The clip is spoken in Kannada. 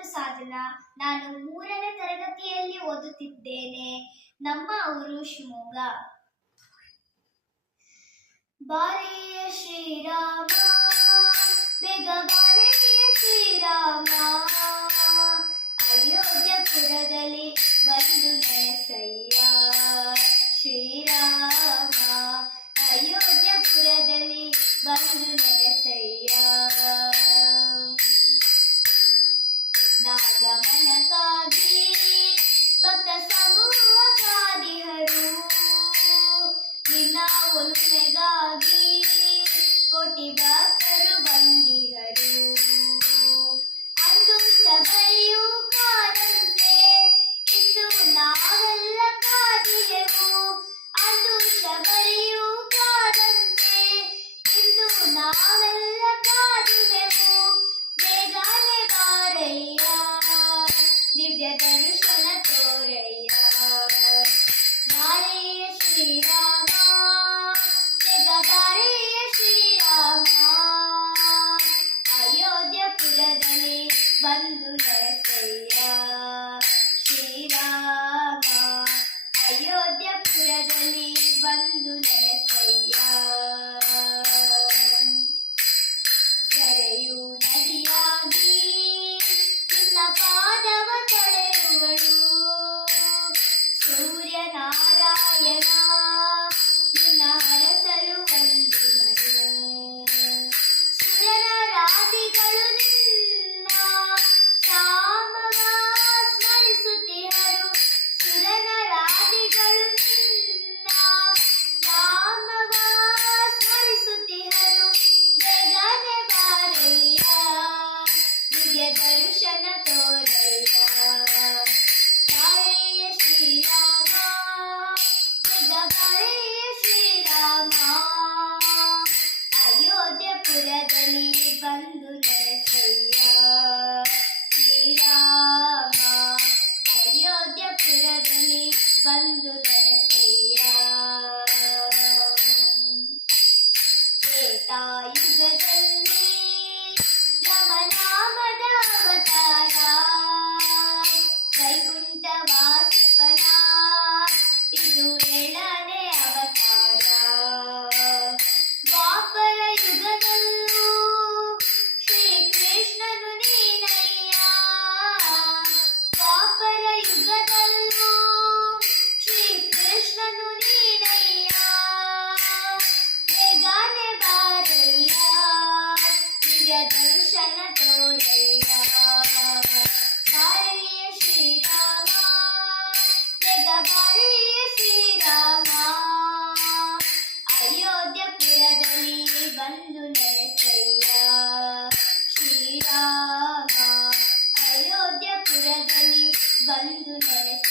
ಹೆಸರು ಸಾಧನ. ನಾನು ಮೂರನೇ ತರಗತಿಯಲ್ಲಿ ಓದುತ್ತಿದ್ದೇನೆ. ನಮ್ಮ ಊರು ಶಿವಮೊಗ್ಗ. ಬಾರೆಯ ಶ್ರೀರಾಮ, ಬೇಗ ಬಾರೆಯ ಶ್ರೀರಾಮ. ಅಯೋಧ್ಯಪುರದಲ್ಲಿ ಬಂದು ನೆನೆಸಯ್ಯ ನಿನ್ನ ಕೋಟಿ ಭಕ್ತರು ಬಂದಿಹರು ಅಂದು ಶಬರಿಯು ಕಾದಂತೆ, ಇಂದು ನಾವೆಲ್ಲ ಕಾದಿಹೆವು ಅಂದು ಶಬರಿಯು ಕಾದಂತೆ, ಇಂದು ನಾವೆಲ್ಲ ಕಾದಿಹೆವು ಬೇಗನೆ ಬಾರಯ್ಯ ದಿವ್ಯ ದರ್ಶನ ತೋರಯ್ಯ. ಬಾರೆಯ ಶ್ರೀರಾಮ ಬಂದು ನೆಲೆಸಯ್ಯ. ಶ್ರೀರಾಮ ಅಯೋಧ್ಯಪುರದಲ್ಲಿ ಬಂದು ನೆಲೆಸಯ್ಯ. ಸರೆಯು ನದಿಯಾಗಿ ನಿನ್ನ ಪಾದವ ತೊಳೆಯುವಳು ಅಯೋಧ್ಯಪುರದಲ್ಲಿ ಬಂದು ನೆಲೆಸಯ್ಯ